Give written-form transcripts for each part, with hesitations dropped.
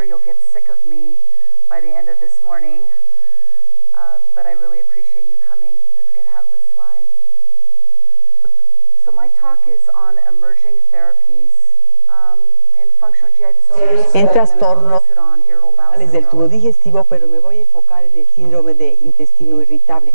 sure you'll get sick of me by the end of this morning, but I really appreciate you coming. If we could have the slides. So my talk is on emerging therapies in functional GI disorders. En trastornos del tubo digestivo, pero me voy a enfocar en el síndrome de intestino irritable.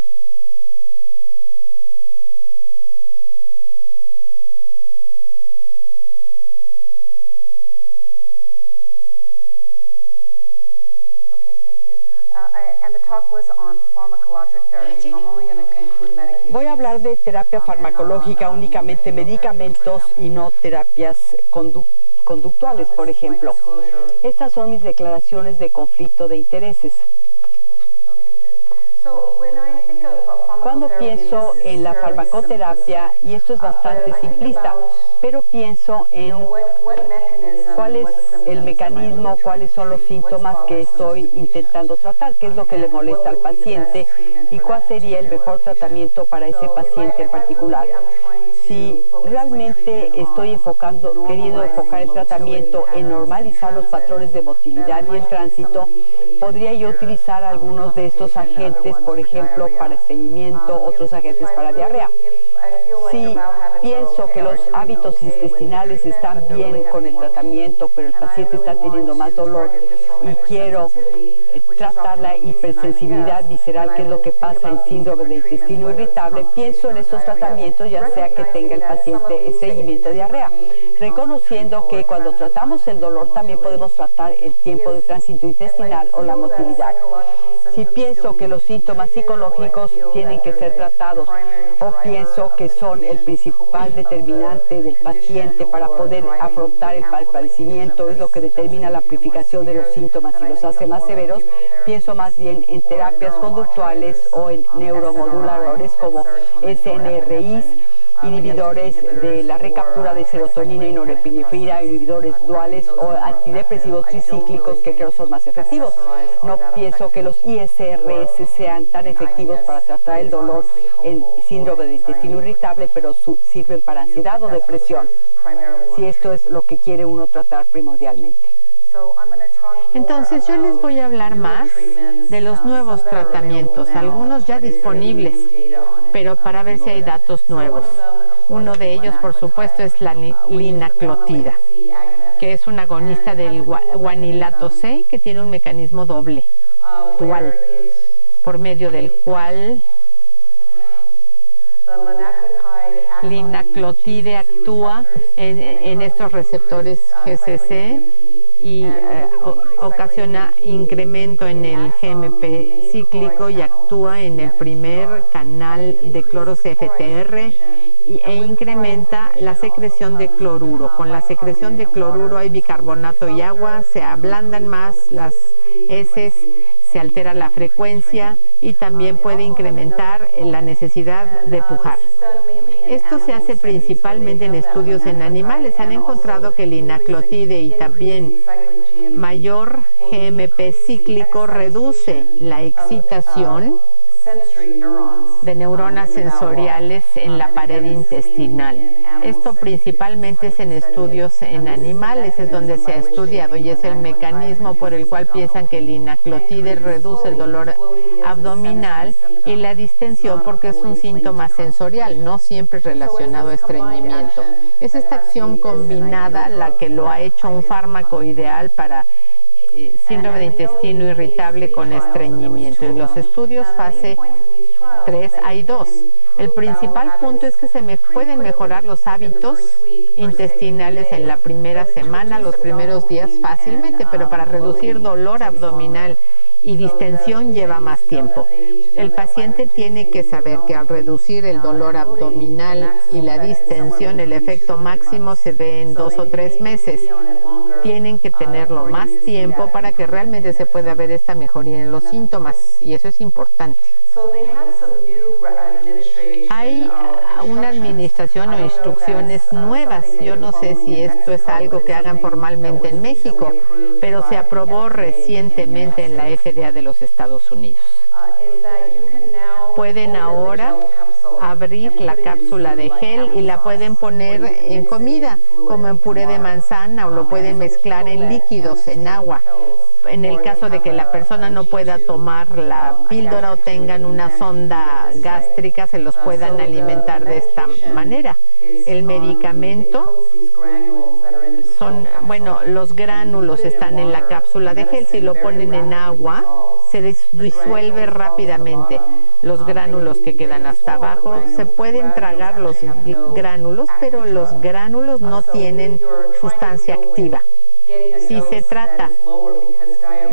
Voy a hablar de terapia farmacológica, únicamente medicamentos y no terapias conductuales, por ejemplo. Estas son mis declaraciones de conflicto de intereses. Cuando pienso en la farmacoterapia, y esto es bastante simplista, pero pienso en cuál es el mecanismo, cuáles son los síntomas que estoy intentando tratar, qué es lo que le molesta al paciente y cuál sería el mejor tratamiento para ese paciente en particular. Si realmente estoy queriendo enfocar el tratamiento en normalizar los patrones de motilidad y el tránsito, podría yo utilizar algunos de estos agentes, por ejemplo, para estreñimiento, otros agentes para diarrea. Si pienso que los hábitos intestinales están bien con el tratamiento, pero el paciente está teniendo más dolor y quiero tratar la hipersensibilidad visceral, que es lo que pasa en síndrome de intestino irritable, pienso en estos tratamientos, ya sea que tenga el paciente estreñimiento o diarrea, reconociendo que cuando tratamos el dolor también podemos tratar el tiempo de tránsito intestinal o la motilidad. Si pienso que los síntomas psicológicos tienen que ser tratados o pienso que son el principal determinante del paciente para poder afrontar el padecimiento, es lo que determina la amplificación de los síntomas y los hace más severos, pienso más bien en terapias conductuales o en neuromoduladores como SNRIs, inhibidores de la recaptura de serotonina y norepinefrina, inhibidores duales o antidepresivos tricíclicos que creo son más efectivos. No pienso que los ISRS sean tan efectivos para tratar el dolor en síndrome de intestino irritable, pero sirven para ansiedad o depresión, si esto es lo que quiere uno tratar primordialmente. Entonces yo les voy a hablar más de los nuevos tratamientos, algunos ya disponibles, pero para ver si hay datos nuevos. Uno de ellos, por supuesto, es la linaclotida, que es un agonista del guanilato C, que tiene un mecanismo doble, dual, por medio del cual linaclotide actúa en estos receptores GCC y ocasiona incremento en el GMP cíclico y actúa en el primer canal de cloro-CFTR e incrementa la secreción de cloruro. Con la secreción de cloruro hay bicarbonato y agua, se ablandan más las heces, se altera la frecuencia y también puede incrementar la necesidad de pujar. Esto se hace principalmente en estudios en animales. Han encontrado que el linaclotide y también mayor GMP cíclico reduce la excitación de neuronas sensoriales en la pared intestinal. Esto principalmente es en estudios en animales, es donde se ha estudiado y es el mecanismo por el cual piensan que el linaclotide reduce el dolor abdominal y la distensión porque es un síntoma sensorial, no siempre relacionado a estreñimiento. Es esta acción combinada la que lo ha hecho un fármaco ideal para síndrome de intestino irritable con estreñimiento. En los estudios fase 3 hay dos. El principal punto es que pueden mejorar los hábitos intestinales en la primera semana, los primeros días fácilmente, pero para reducir dolor abdominal y distensión lleva más tiempo. El paciente tiene que saber que al reducir el dolor abdominal y la distensión, el efecto máximo se ve en 2 o 3 meses. Tienen que tenerlo más tiempo para que realmente se pueda ver esta mejoría en los síntomas, y eso es importante. Hay una administración o instrucciones nuevas. Yo no sé si esto es algo que hagan formalmente en México, pero se aprobó recientemente en la FDA de los Estados Unidos. Pueden ahora abrir la cápsula de gel y la pueden poner en comida, como en puré de manzana, o lo pueden mezclar en líquidos, en agua. En el caso de que la persona no pueda tomar la píldora o tengan una sonda gástrica, se los puedan alimentar de esta manera. El medicamento son, bueno, los gránulos están en la cápsula de gel. Si lo ponen en agua, se disuelve rápidamente. Los gránulos que quedan hasta abajo, se pueden tragar los gránulos, pero los gránulos no tienen sustancia activa. Si se trata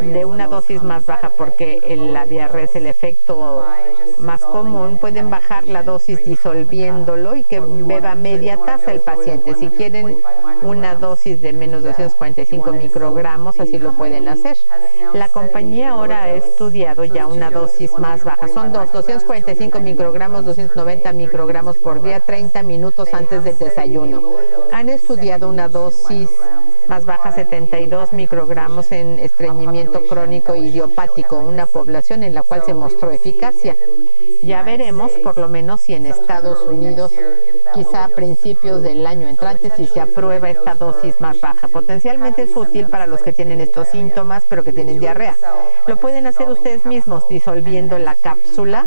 de una dosis más baja, porque la diarrea es el efecto más común, pueden bajar la dosis disolviéndolo y que beba media taza el paciente. Si quieren una dosis de menos de 245 microgramos, así lo pueden hacer. La compañía ahora ha estudiado ya una dosis más baja. Son 245 microgramos, 290 microgramos por día, 30 minutos antes del desayuno. Han estudiado una dosis más baja, 72 microgramos en estreñimiento crónico idiopático, una población en la cual se mostró eficacia. Ya veremos, por lo menos, si en Estados Unidos, quizá a principios del año entrante, si se aprueba esta dosis más baja. Potencialmente es útil para los que tienen estos síntomas, pero que tienen diarrea. Lo pueden hacer ustedes mismos, disolviendo la cápsula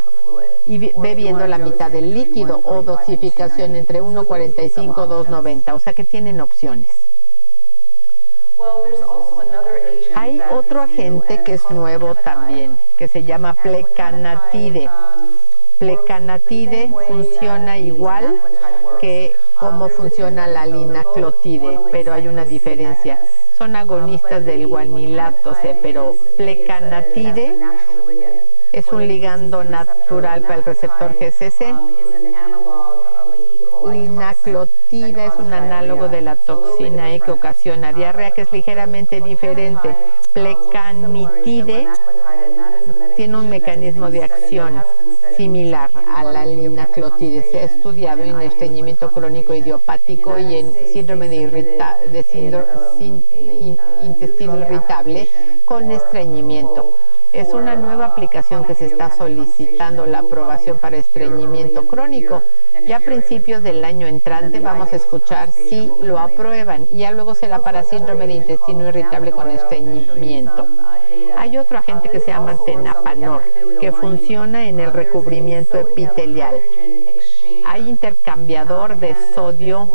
y bebiendo la mitad del líquido, o dosificación entre 1,45 y 2,90, o sea que tienen opciones. Hay otro agente que es nuevo también, que se llama plecanatide. Plecanatide funciona igual que cómo funciona la linaclotide, pero hay una diferencia. Son agonistas del guanilato C, pero plecanatide es un ligando natural para el receptor GCC. Linaclotida es un análogo de la toxina E que ocasiona diarrea, que es ligeramente diferente. Plecanatide tiene un mecanismo de acción similar a la linaclotide. Se ha estudiado en estreñimiento crónico idiopático y en síndrome de intestino irritable con estreñimiento. Es una nueva aplicación que se está solicitando la aprobación para estreñimiento crónico. Ya a principios del año entrante vamos a escuchar si lo aprueban, y ya luego será para síndrome de intestino irritable con estreñimiento. Hay otro agente que se llama tenapanor, que funciona en el recubrimiento epitelial. Hay intercambiador de sodio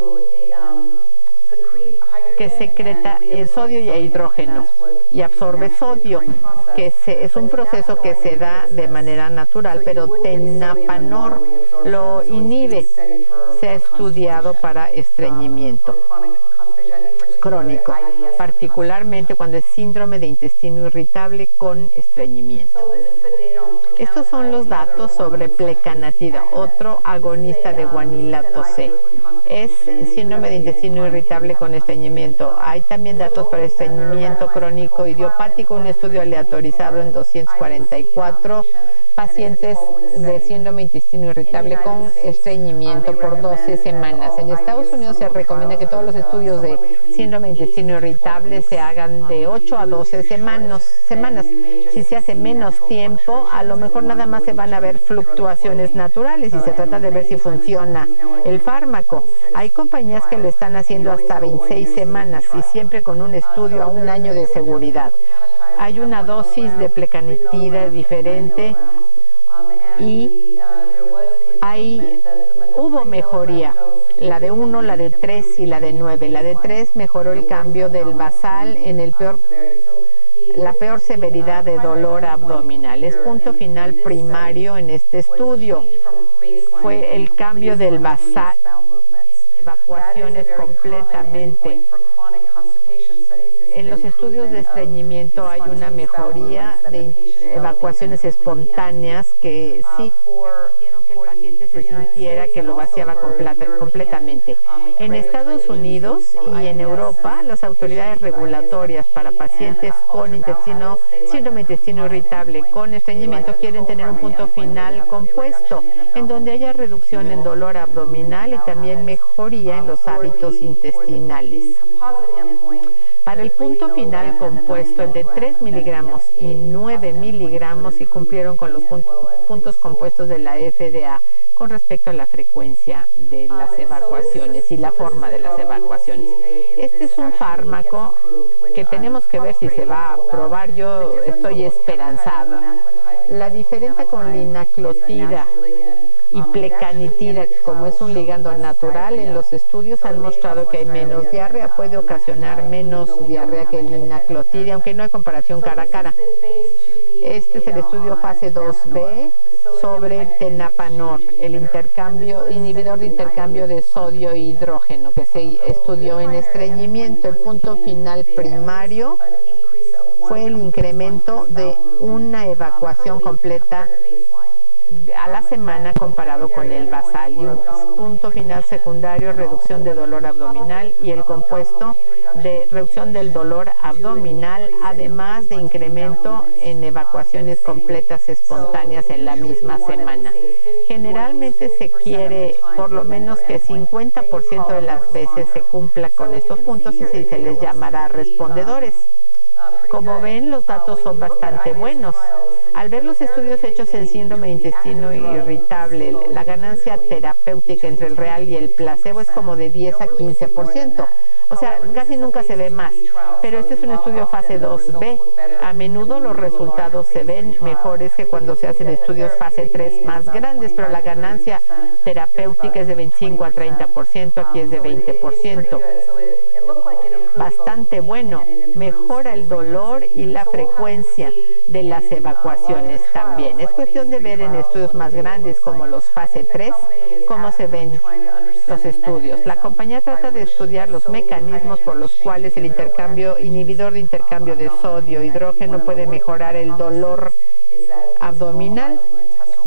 que secreta el sodio y hidrógeno y absorbe sodio, que es un proceso que se da de manera natural, pero tenapanor lo inhibe. Se ha estudiado para estreñimiento crónico, particularmente cuando es síndrome de intestino irritable con estreñimiento. Estos son los datos sobre plecanatida, otro agonista de guanilato C. Es síndrome de intestino irritable con estreñimiento. Hay también datos para estreñimiento crónico idiopático, un estudio aleatorizado en 244 pacientes de síndrome de intestino irritable con estreñimiento por 12 semanas. En Estados Unidos se recomienda que todos los estudios de síndrome de intestino irritable se hagan de 8 a 12 semanas. Si se hace menos tiempo, a lo mejor nada más se van a ver fluctuaciones naturales y se trata de ver si funciona el fármaco. Hay compañías que lo están haciendo hasta 26 semanas y siempre con un estudio a un año de seguridad. Hay una dosis de plecanatida diferente y hubo mejoría, la de 1, la de 3 y la de 9. La de 3 mejoró el cambio del basal en la peor severidad de dolor abdominal. Es punto final primario en este estudio. Fue el cambio del basal en evacuaciones completamente. En los estudios de estreñimiento hay una mejoría de evacuaciones espontáneas que sí hicieron que el paciente se sintiera que lo vaciaba completamente. En Estados Unidos y en Europa, las autoridades regulatorias para pacientes con síndrome de intestino irritable con estreñimiento quieren tener un punto final compuesto, en donde haya reducción en dolor abdominal y también mejoría en los hábitos intestinales. Para el punto final compuesto, el de 3 miligramos y 9 miligramos, sí cumplieron con los puntos compuestos de la FDA, con respecto a la frecuencia de las evacuaciones y la forma de las evacuaciones. Este es un fármaco que tenemos que ver si se va a aprobar. Yo estoy esperanzada. La diferencia con linaclotida y plecanitida, como es un ligando natural, en los estudios han mostrado que hay menos diarrea, puede ocasionar menos diarrea que el linaclotida, aunque no hay comparación cara a cara. Este es el estudio fase 2B sobre tenapanor, el inhibidor de intercambio de sodio e hidrógeno, que se estudió en estreñimiento. El punto final primario fue el incremento de una evacuación completa a la semana comparado con el basal, y un punto final secundario, reducción de dolor abdominal, y el compuesto de reducción del dolor abdominal, además de incremento en evacuaciones completas espontáneas en la misma semana. Generalmente se quiere por lo menos que 50% de las veces se cumpla con estos puntos y se les llamará respondedores. Como ven, los datos son bastante buenos. Al ver los estudios hechos en síndrome de intestino irritable, la ganancia terapéutica entre el real y el placebo es como de 10 a 15%. O sea, casi nunca se ve más. Pero este es un estudio fase 2B. A menudo los resultados se ven mejores que cuando se hacen estudios fase 3 más grandes, pero la ganancia terapéutica es de 25 a 30%, aquí es de 20%. Bastante bueno. Mejora el dolor y la frecuencia de las evacuaciones también. Es cuestión de ver en estudios más grandes como los fase 3 cómo se ven los estudios. La compañía trata de estudiar los mecanismos por los cuales el inhibidor de intercambio de sodio e hidrógeno puede mejorar el dolor abdominal.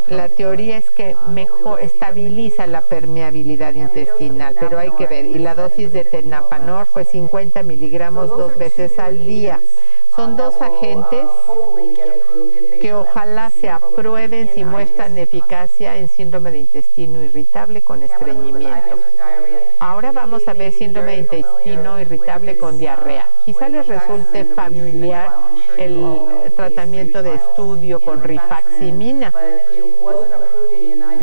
La teoría es que estabiliza la permeabilidad intestinal, pero hay que ver. Y la dosis de tenapanor fue 50 miligramos 2 veces al día. Son dos agentes que ojalá se aprueben si muestran eficacia en síndrome de intestino irritable con estreñimiento. Ahora vamos a ver síndrome de intestino irritable con diarrea. Quizá les resulte familiar el tratamiento de estudio con rifaximina.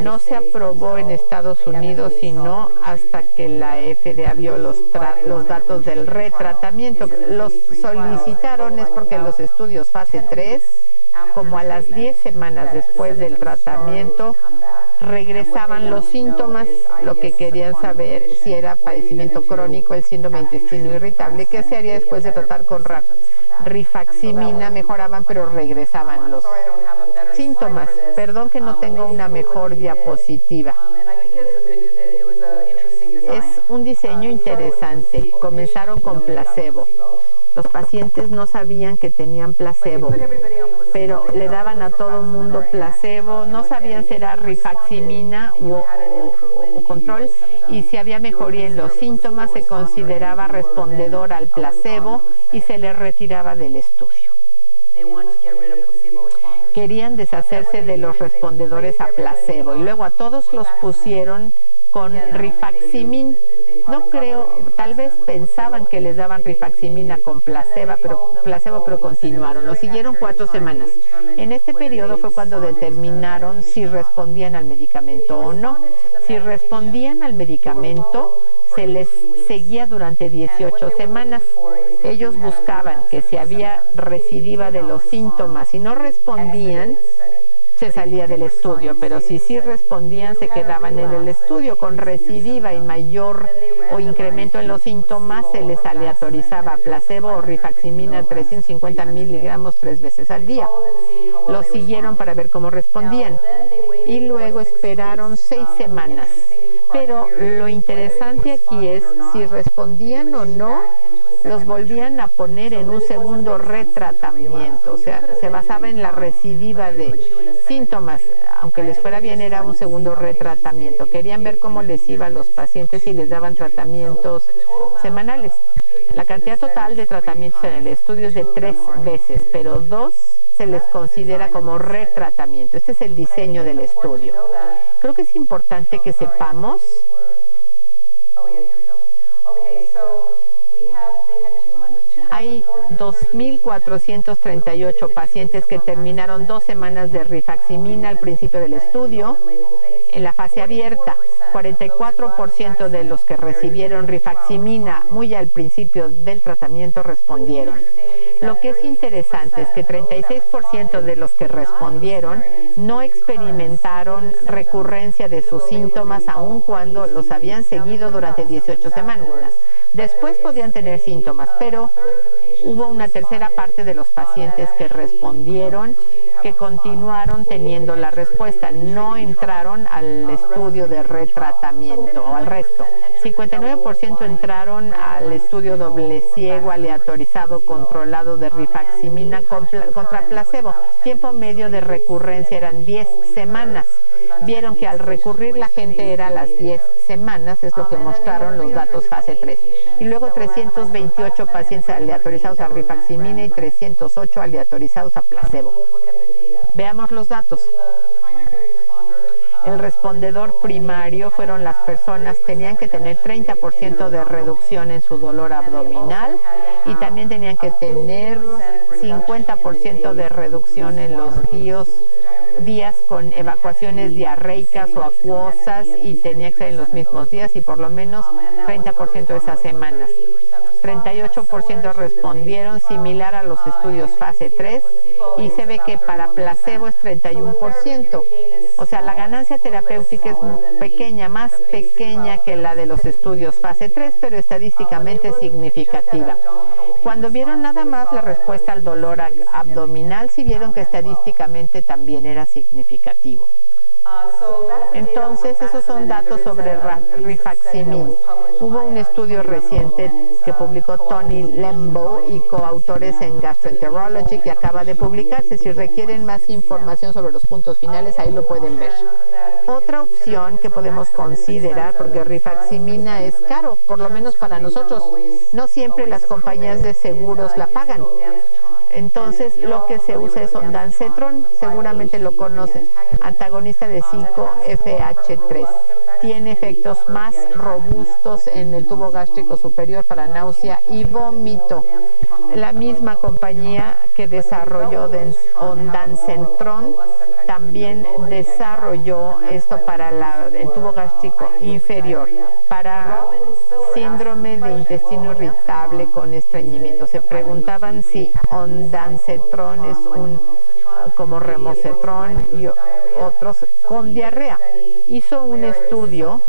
No se aprobó en Estados Unidos sino hasta que la FDA vio los datos del retratamiento. Los solicitaron es porque los estudios fase 3, como a las 10 semanas después del tratamiento, regresaban los síntomas, lo que querían saber si era padecimiento crónico, el síndrome de intestino irritable, qué se haría después de tratar con rifaximina, mejoraban pero regresaban los síntomas. Perdón que no tengo una mejor diapositiva. Es un diseño interesante. Comenzaron con placebo. Los pacientes no sabían que tenían placebo, pero le daban a todo el mundo placebo, no sabían si era rifaximina o control, y si había mejoría en los síntomas se consideraba respondedor al placebo y se le retiraba del estudio. Querían deshacerse de los respondedores a placebo y luego a todos los pusieron con rifaximin. No creo, tal vez pensaban que les daban rifaximina con placebo, pero continuaron. Lo siguieron 4 semanas. En este periodo fue cuando determinaron si respondían al medicamento o no. Si respondían al medicamento, se les seguía durante 18 semanas. Ellos buscaban que si había recidiva de los síntomas, si no respondían, se salía del estudio, pero si sí respondían, se quedaban en el estudio. Con recidiva y mayor o incremento en los síntomas, se les aleatorizaba placebo o rifaximina 350 miligramos 3 veces al día. Los siguieron para ver cómo respondían y luego esperaron 6 semanas. Pero lo interesante aquí es si respondían o no, los volvían a poner en un segundo retratamiento, o sea, se basaba en la recidiva de síntomas, aunque les fuera bien era un segundo retratamiento. Querían ver cómo les iba a los pacientes y les daban tratamientos semanales. La cantidad total de tratamientos en el estudio es de 3 veces, pero 2 se les considera como retratamiento. Este es el diseño del estudio. Creo que es importante que sepamos hay 2.438 pacientes que terminaron 2 semanas de rifaximina al principio del estudio en la fase abierta. 44% de los que recibieron rifaximina muy al principio del tratamiento respondieron. Lo que es interesante es que 36% de los que respondieron no experimentaron recurrencia de sus síntomas aun cuando los habían seguido durante 18 semanas. Después podían tener síntomas, pero hubo una tercera parte de los pacientes que respondieron que continuaron teniendo la respuesta, no entraron al estudio de retratamiento o al resto. 59% entraron al estudio doble ciego, aleatorizado, controlado de rifaximina contra placebo. Tiempo medio de recurrencia eran 10 semanas. Vieron que al recurrir la gente era a las 10 semanas, es lo que mostraron los datos fase 3. Y luego 328 pacientes aleatorizados a rifaximina y 308 aleatorizados a placebo. Veamos los datos. El respondedor primario fueron las personas, tenían que tener 30% de reducción en su dolor abdominal y también tenían que tener 50% de reducción en los días con evacuaciones diarreicas o acuosas y tenía que ser en los mismos días y por lo menos 30% de esas semanas. 38% respondieron similar a los estudios fase 3 y se ve que para placebo es 31%. O sea, la ganancia terapéutica es pequeña, más pequeña que la de los estudios fase 3, pero estadísticamente significativa. Cuando vieron nada más la respuesta al dolor abdominal, sí vieron que estadísticamente también era significativo. Entonces, esos son datos sobre rifaximin. Hubo un estudio reciente que publicó Tony Lembo y coautores en Gastroenterology que acaba de publicarse. Si requieren más información sobre los puntos finales, ahí lo pueden ver. Otra opción que podemos considerar, porque rifaximina es caro, por lo menos para nosotros, no siempre las compañías de seguros la pagan. Entonces, lo que se usa es ondansetron, seguramente lo conocen, antagonista de 5-FH3. Tiene efectos más robustos en el tubo gástrico superior para náusea y vómito. La misma compañía que desarrolló ondansetron también desarrolló esto para el tubo gástrico inferior, para síndrome de intestino irritable con estreñimiento. Se preguntaban si ondansetron es como remocetrón y otros con diarrea. Hizo un estudio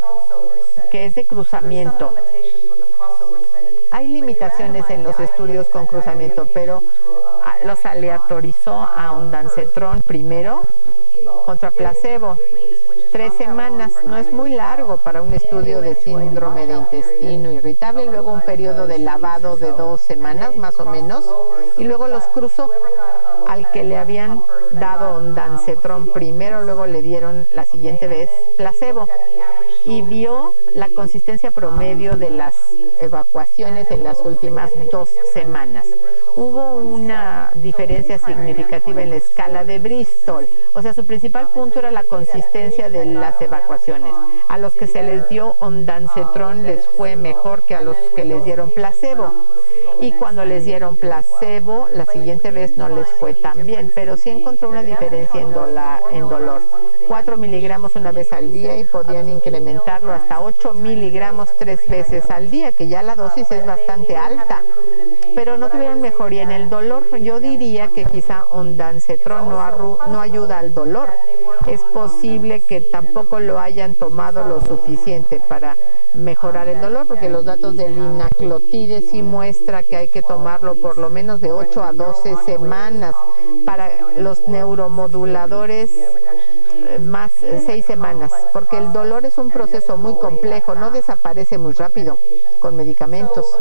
que es de cruzamiento. Hay limitaciones en los estudios con cruzamiento, pero los aleatorizó a ondansetron primero contra placebo. 3 semanas, no es muy largo para un estudio de síndrome de intestino irritable, y luego un periodo de lavado de 2 semanas más o menos, y luego los cruzó al que le habían dado ondansetron primero, luego le dieron la siguiente vez placebo, y vio la consistencia promedio de las evacuaciones en las últimas 2 semanas. Hubo una diferencia significativa en la escala de Bristol, o sea, su principal punto era la consistencia de las evacuaciones. A los que se les dio ondansetron les fue mejor que a los que les dieron placebo. Y cuando les dieron placebo, la siguiente vez no les fue tan bien, pero sí encontró una diferencia en dolor. 4 miligramos una vez al día y podían incrementarlo hasta 8 miligramos 3 veces al día, que ya la dosis es bastante alta. Pero no tuvieron mejoría en el dolor. Yo diría que quizá ondansetron no ayuda al dolor. Es posible que tampoco lo hayan tomado lo suficiente para mejorar el dolor, porque los datos del linaclotide sí muestra que hay que tomarlo por lo menos de 8 a 12 semanas. Para los neuromoduladores más 6 semanas, porque el dolor es un proceso muy complejo, no desaparece muy rápido con medicamentos.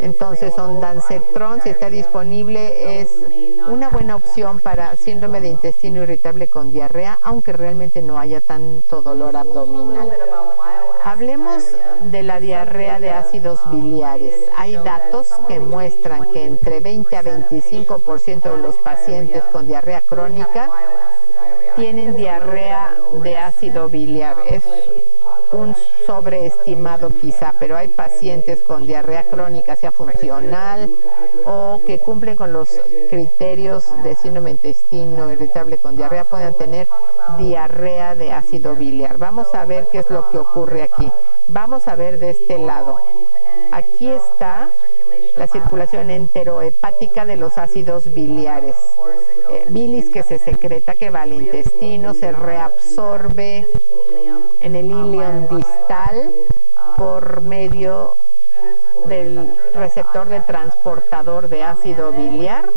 Entonces, ondansetron, si está disponible, es una buena opción para síndrome de intestino irritable con diarrea, aunque realmente no haya tanto dolor abdominal. Hablemos de la diarrea de ácidos biliares. Hay datos que muestran que entre 20 a 25% de los pacientes con diarrea crónica tienen diarrea de ácido biliar. Es un sobreestimado quizá, pero hay pacientes con diarrea crónica, sea funcional o que cumplen con los criterios de síndrome de intestino irritable con diarrea, pueden tener diarrea de ácido biliar. Vamos a ver qué es lo que ocurre aquí. Vamos a ver de este lado. Aquí está la circulación enterohepática de los ácidos biliares. Bilis que se secreta, que va al intestino, se reabsorbe en el ilion distal por medio del receptor de transportador de ácido biliar,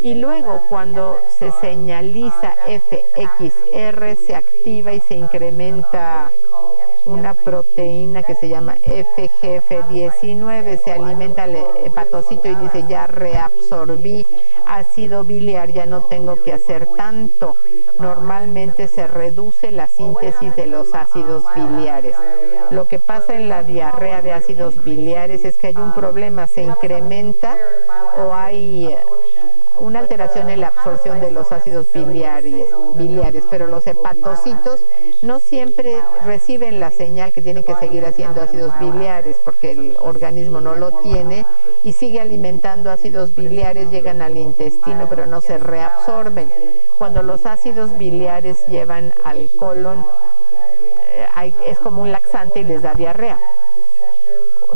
y luego cuando se señaliza FXR se activa y se incrementa una proteína que se llama FGF19, se alimenta el hepatocito y dice: ya reabsorbí ácido biliar, ya no tengo que hacer tanto. Normalmente se reduce la síntesis de los ácidos biliares. Lo que pasa en la diarrea de ácidos biliares es que hay un problema, se incrementa o hay una alteración en la absorción de los ácidos biliares, pero los hepatocitos no siempre reciben la señal que tienen que seguir haciendo ácidos biliares porque el organismo no lo tiene y sigue alimentando ácidos biliares, llegan al intestino pero no se reabsorben. Cuando los ácidos biliares llevan al colon, es como un laxante y les da diarrea.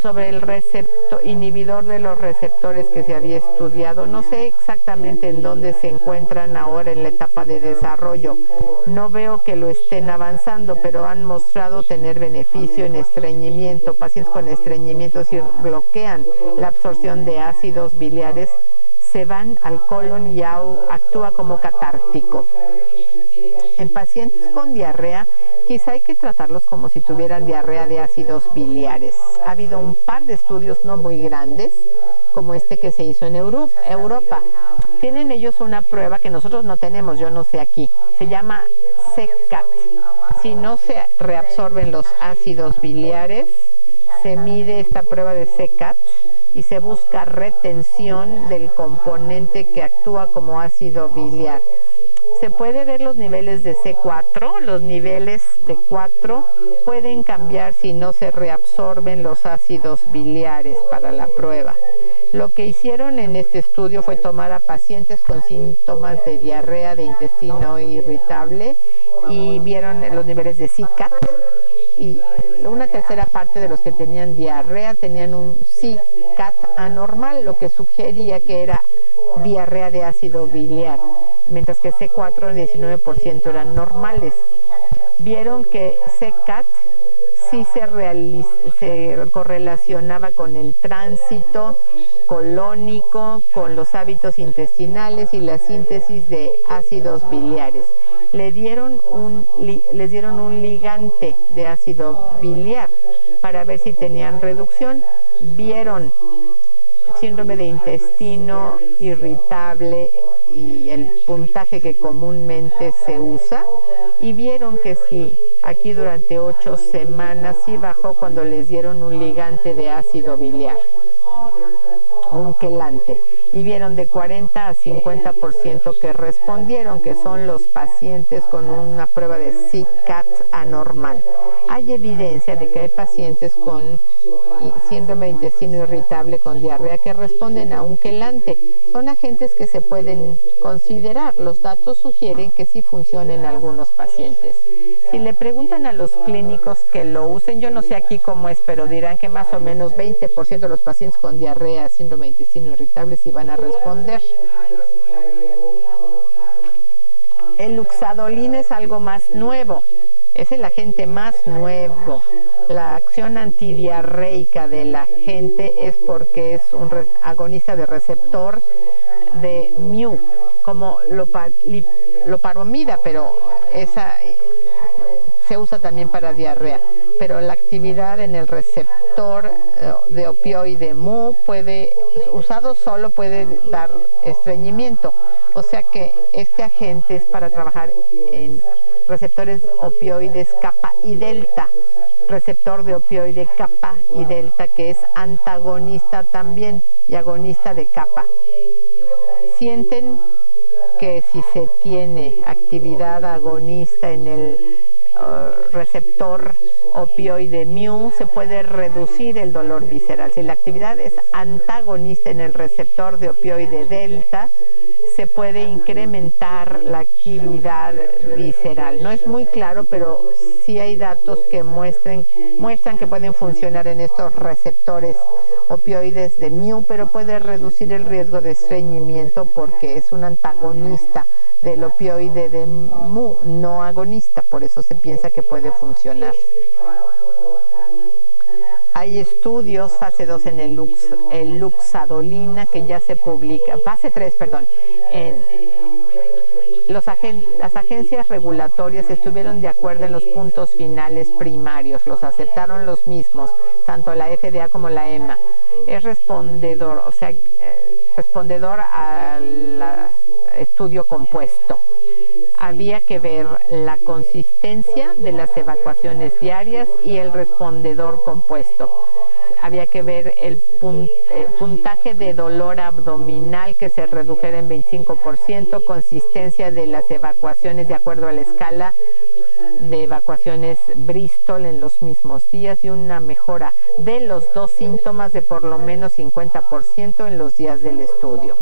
Sobre el receptor inhibidor de los receptores que se había estudiado, no sé exactamente en dónde se encuentran ahora en la etapa de desarrollo, no veo que lo estén avanzando, pero han mostrado tener beneficio en estreñimiento. Pacientes con estreñimiento, si bloquean la absorción de ácidos biliares, se van al colon y actúa como catártico. En pacientes con diarrea, quizá hay que tratarlos como si tuvieran diarrea de ácidos biliares. Ha habido un par de estudios no muy grandes, como este que se hizo en Europa. Tienen ellos una prueba que nosotros no tenemos, yo no sé aquí. Se llama CCAT. Si no se reabsorben los ácidos biliares, se mide esta prueba de CCAT y se busca retención del componente que actúa como ácido biliar. Se puede ver los niveles de C4, los niveles de 4 pueden cambiar si no se reabsorben los ácidos biliares para la prueba. Lo que hicieron en este estudio fue tomar a pacientes con síntomas de diarrea de intestino irritable y vieron los niveles de CCAT, y una tercera parte de los que tenían diarrea tenían un CCAT anormal, lo que sugería que era diarrea de ácido biliar, mientras que C4 el 19% eran normales. Vieron que CCAT sí se correlacionaba con el tránsito colónico, con los hábitos intestinales y la síntesis de ácidos biliares. Les dieron un ligante de ácido biliar para ver si tenían reducción. Vieron síndrome de intestino irritable y el puntaje que comúnmente se usa, y vieron que sí, aquí durante 8 semanas sí bajó cuando les dieron un ligante de ácido biliar, un quelante, y vieron de 40 a 50% que respondieron, que son los pacientes con una prueba de CCAT anormal. Hay evidencia de que hay pacientes con síndrome de intestino irritable con diarrea que responden a un quelante. Son agentes que se pueden considerar. Los datos sugieren que sí funciona en algunos pacientes. Si le preguntan a los clínicos que lo usen, yo no sé aquí cómo es, pero dirán que más o menos 20% de los pacientes con diarrea, síndrome de intestino irritable sí van a responder. El luxadolina es algo más nuevo. Es el agente más nuevo. La acción antidiarreica de la gente es porque es un agonista de receptor de mu, como loparomida, pero esa se usa también para diarrea. Pero la actividad en el receptor de opioide mu usado solo puede dar estreñimiento. O sea que este agente es para trabajar en receptores opioides kappa y delta, receptor de opioide kappa y delta, que es antagonista también y agonista de kappa. Sienten que si se tiene actividad agonista en el receptor opioide mu, se puede reducir el dolor visceral. Si la actividad es antagonista en el receptor de opioide delta, se puede incrementar la actividad visceral. No es muy claro, pero sí hay datos que muestran que pueden funcionar en estos receptores opioides de mu, pero puede reducir el riesgo de estreñimiento porque es un antagonista del opioide de mu, no agonista, por eso se piensa que puede funcionar. Hay estudios, fase 2 en el luxadolina, que ya se publica, fase 3, perdón. Las agencias regulatorias estuvieron de acuerdo en los puntos finales primarios, los aceptaron los mismos, tanto la FDA como la EMA. Es respondedor, o sea, respondedor al estudio compuesto. Había que ver la consistencia de las evacuaciones diarias y el respondedor compuesto. Había que ver el puntaje de dolor abdominal que se redujera en 25%, consistencia de las evacuaciones de acuerdo a la escala de evacuaciones Bristol en los mismos días y una mejora de los dos síntomas de por lo menos 50% en los días del estudio.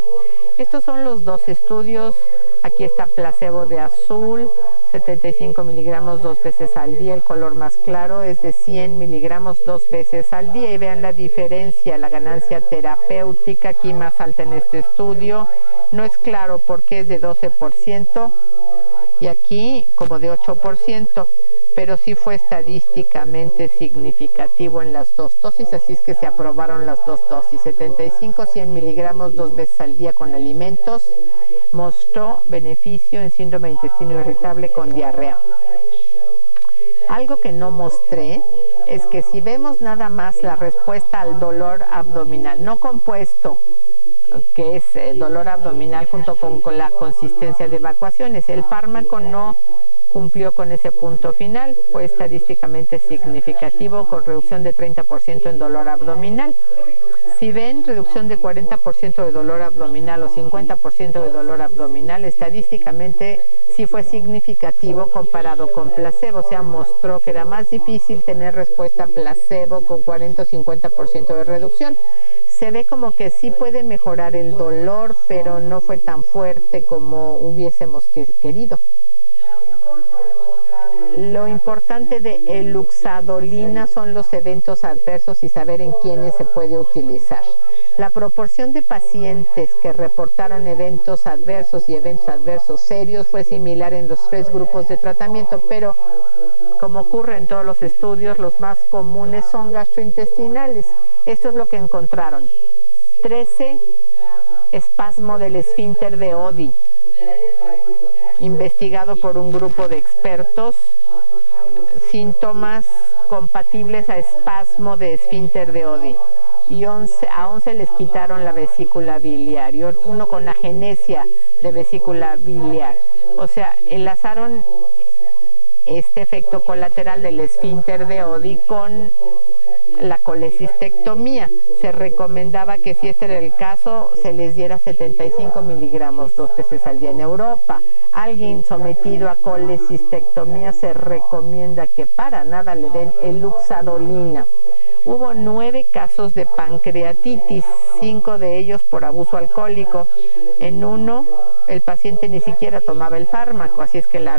Estos son los dos estudios. Aquí está placebo de azul, 75 miligramos 2 veces al día. El color más claro es de 100 miligramos 2 veces al día. Y vean la diferencia, la ganancia terapéutica aquí más alta en este estudio. No es claro por qué es de 12% y aquí como de 8%, pero sí fue estadísticamente significativo en las dos dosis, así es que se aprobaron las dos dosis. 75, 100 miligramos 2 veces al día con alimentos. Mostró beneficio en síndrome de intestino irritable con diarrea. Algo que no mostré es que si vemos nada más la respuesta al dolor abdominal, no compuesto, que es dolor abdominal junto con la consistencia de evacuaciones, el fármaco no cumplió con ese punto final, fue estadísticamente significativo con reducción de 30% en dolor abdominal. Si ven reducción de 40% de dolor abdominal o 50% de dolor abdominal, estadísticamente sí fue significativo comparado con placebo, o sea, mostró que era más difícil tener respuesta placebo con 40 o 50% de reducción. Se ve como que sí puede mejorar el dolor, pero no fue tan fuerte como hubiésemos querido. Lo importante de el luxadolina son los eventos adversos y saber en quiénes se puede utilizar. La proporción de pacientes que reportaron eventos adversos y eventos adversos serios fue similar en los 3 grupos de tratamiento, pero como ocurre en todos los estudios, los más comunes son gastrointestinales. Esto es lo que encontraron. 13, espasmo del esfínter de Oddi, investigado por un grupo de expertos, síntomas compatibles a espasmo de esfínter de Oddi. Y a 11 les quitaron la vesícula biliar, y uno con agenesia de vesícula biliar. O sea, enlazaron este efecto colateral del esfínter de Oddi con la colecistectomía. Se recomendaba que si este era el caso, se les diera 75 miligramos 2 veces al día. En Europa, alguien sometido a colecistectomía se recomienda que para nada le den el luxadolina. Hubo 9 casos de pancreatitis, 5 de ellos por abuso alcohólico. En uno, el paciente ni siquiera tomaba el fármaco, así es que la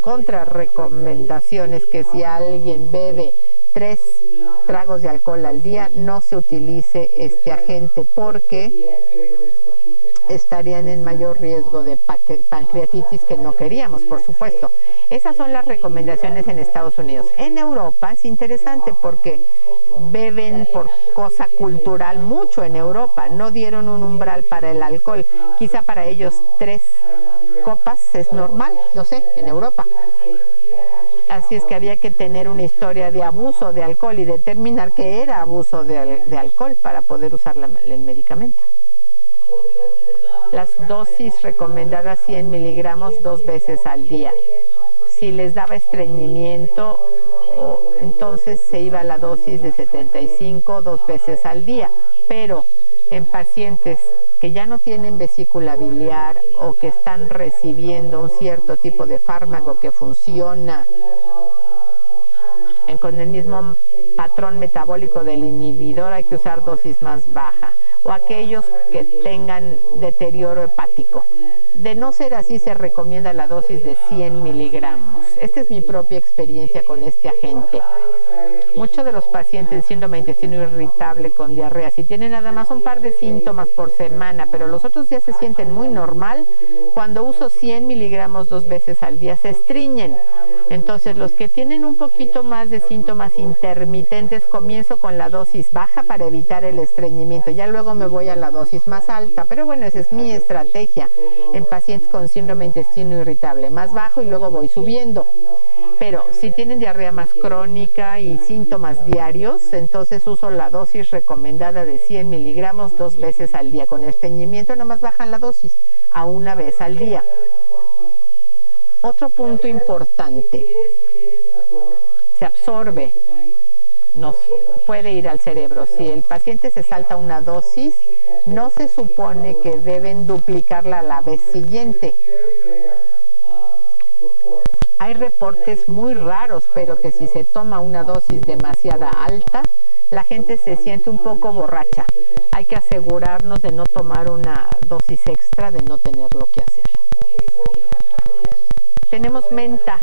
contrarrecomendación es que si alguien bebe 3 tragos de alcohol al día, no se utilice este agente porque estarían en mayor riesgo de pancreatitis, que no queríamos, por supuesto. Esas son las recomendaciones en Estados Unidos. En Europa es interesante porque beben por cosa cultural mucho en Europa. No dieron un umbral para el alcohol. Quizá para ellos 3 copas es normal, no sé, en Europa. Así es que había que tener una historia de abuso de alcohol y determinar que era abuso de alcohol para poder usar el medicamento. Las dosis recomendadas 100 miligramos 2 veces al día. Si les daba estreñimiento, entonces se iba a la dosis de 75 2 veces al día. Pero en pacientes que ya no tienen vesícula biliar o que están recibiendo un cierto tipo de fármaco que funciona con el mismo patrón metabólico del inhibidor hay que usar dosis más baja, o aquellos que tengan deterioro hepático. De no ser así, se recomienda la dosis de 100 miligramos. Esta es mi propia experiencia con este agente. Muchos de los pacientes de síndrome de intestino irritable con diarrea, si tienen nada más un par de síntomas por semana, pero los otros días se sienten muy normal, cuando uso 100 miligramos 2 veces al día se estreñen. Entonces, los que tienen un poquito más de síntomas intermitentes, comienzo con la dosis baja para evitar el estreñimiento. Ya luego me voy a la dosis más alta. Pero bueno, esa es mi estrategia en pacientes con síndrome de intestino irritable. Más bajo y luego voy subiendo. Pero si tienen diarrea más crónica y síntomas diarios, entonces uso la dosis recomendada de 100 miligramos 2 veces al día. Con estreñimiento nomás bajan la dosis a 1 vez al día. Otro punto importante, se absorbe, nos puede ir al cerebro. Si el paciente se salta una dosis, no se supone que deben duplicarla a la vez siguiente. Hay reportes muy raros, pero que si se toma una dosis demasiado alta, la gente se siente un poco borracha. Hay que asegurarnos de no tomar una dosis extra, de no tenerlo que hacer. Tenemos menta,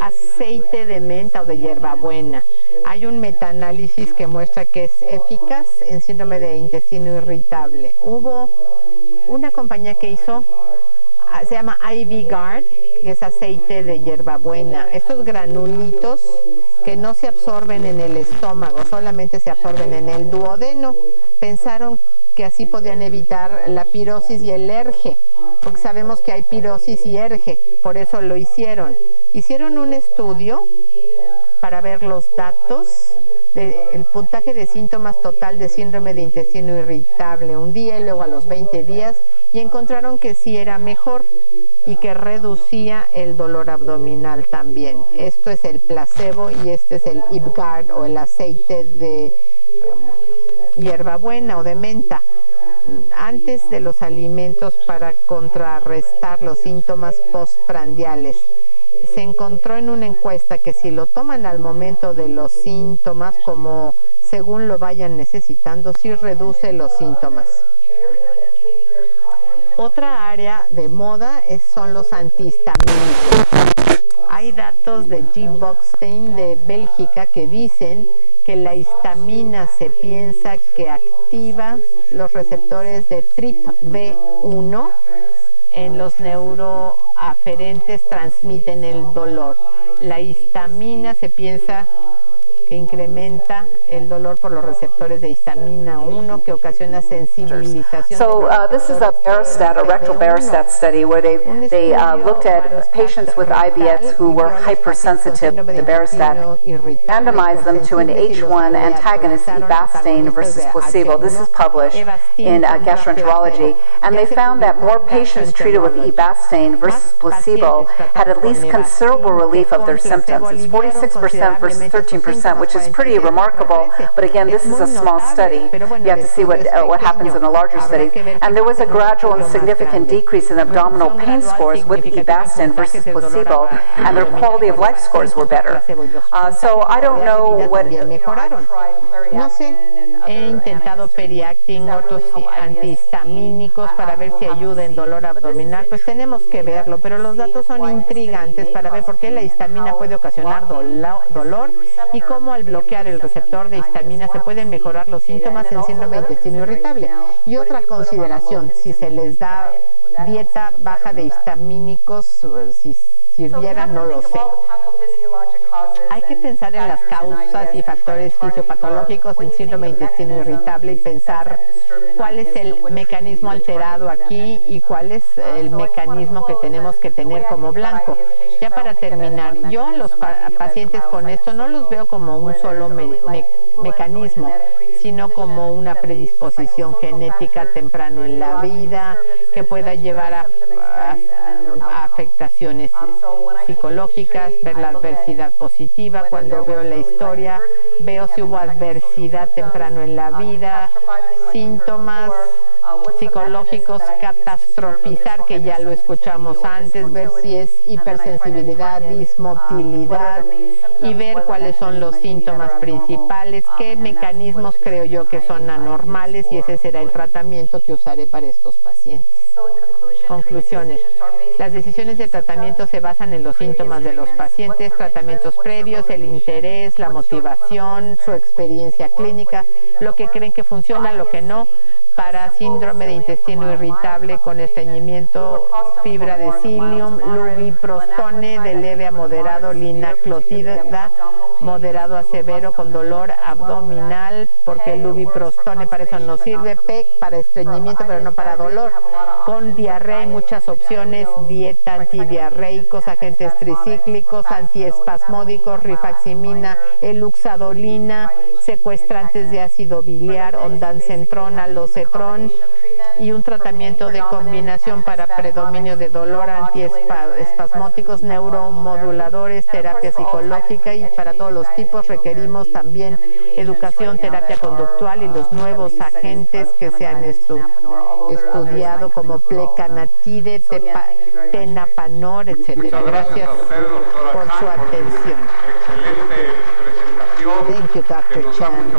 aceite de menta o de hierbabuena. Hay un metaanálisis que muestra que es eficaz en síndrome de intestino irritable. Hubo una compañía que hizo, se llama IV Guard, que es aceite de hierbabuena. Estos granulitos que no se absorben en el estómago, solamente se absorben en el duodeno. Pensaron que así podían evitar la pirosis y el ERGE, porque sabemos que hay pirosis y ERGE, por eso lo hicieron. Hicieron un estudio para ver los datos del puntaje de síntomas total de síndrome de intestino irritable un día y luego a los 20 días, y encontraron que sí era mejor y que reducía el dolor abdominal también. Esto es el placebo y este es el IBGARD o el aceite de hierbabuena o de menta. Antes de los alimentos para contrarrestar los síntomas postprandiales. Se encontró en una encuesta que si lo toman al momento de los síntomas, como según lo vayan necesitando, sí reduce los síntomas. Otra área de moda son los antihistamínicos. Hay datos de G. Bockstein de Bélgica que dicen que la histamina se piensa que activa los receptores de TRPV1 en los neuroaferentes, transmiten el dolor. La histamina se piensa que incrementa el dolor por los receptores de histamina 1, que ocasiona sensibilización. So this is a Baristat, a rectal Baristat study where they looked at patients with IBS who were hypersensitive to Baristat, randomized them to an H1 antagonist, Ebastine versus placebo. This is published in Gastroenterology, and they found that more patients treated with Ebastine versus placebo had at least considerable relief of their symptoms. It's 46% versus 13%. Which is pretty remarkable, but again, this is a small study. You have to see what happens in a larger study. And there was a gradual and significant decrease in abdominal pain scores with Ebastine versus placebo, and their quality of life scores were better. So I don't know what... No sé, he intentado Periactin, otros antihistamínicos para ver si ayuda en dolor abdominal. Pues tenemos que verlo, pero los datos son intrigantes para ver por qué la histamina puede ocasionar dolor y cómo al bloquear el receptor de histamina se pueden mejorar los síntomas en síndrome de intestino irritable. Y otra consideración, si se les da dieta baja de histamínicos, si sirviera, no lo sé. Hay que pensar en las causas y factores fisiopatológicos en síndrome de intestino irritable y pensar cuál es el mecanismo alterado aquí y cuál es el mecanismo que tenemos que tener como blanco. Ya para terminar, yo a los pacientes con esto no los veo como un solo mecanismo, sino como una predisposición genética temprano en la vida que pueda llevar a afectaciones psicológicas, ver la adversidad positiva. Cuando veo la historia, veo si hubo adversidad temprano en la vida, síntomas psicológicos, catastrofizar, que ya lo escuchamos antes, ver si es hipersensibilidad, dismotilidad y ver cuáles son los síntomas principales, qué mecanismos creo yo que son anormales, y ese será el tratamiento que usaré para estos pacientes. Conclusiones. Las decisiones de tratamiento se basan en los síntomas de los pacientes, tratamientos previos, el interés, la motivación, su experiencia clínica, lo que creen que funciona, lo que no. Para síndrome de intestino irritable con estreñimiento, fibra de psyllium, lubiprostone de leve a moderado, linaclotida moderado a severo con dolor abdominal, porque el lubiprostone para eso no sirve, PEC para estreñimiento pero no para dolor, con diarrea hay muchas opciones, dieta, antidiarreicos, agentes tricíclicos, antiespasmódicos, rifaximina, eluxadolina, secuestrantes de ácido biliar, ondansetrona, locetrón, y un tratamiento de combinación para predominio de dolor, antiespasmóticos, neuromoduladores, terapia psicológica, y para todos los tipos requerimos también educación, terapia conductual y los nuevos agentes que se han estudiado como plecanatide, tenapanor, etcétera. Gracias por su atención. Excelente presentación. Thank you, Dr. Chan.